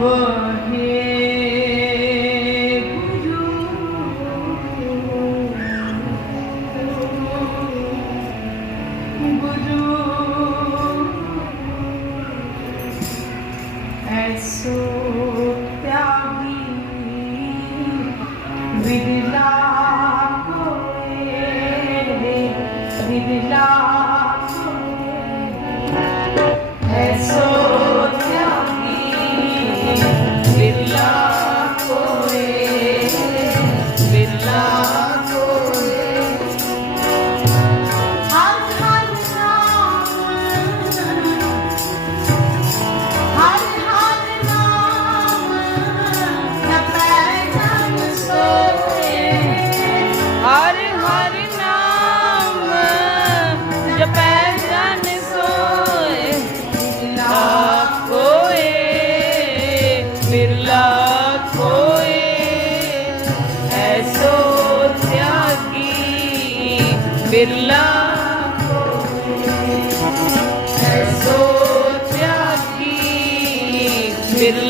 Whoa. ऐसो त्यागी विरला Bir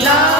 la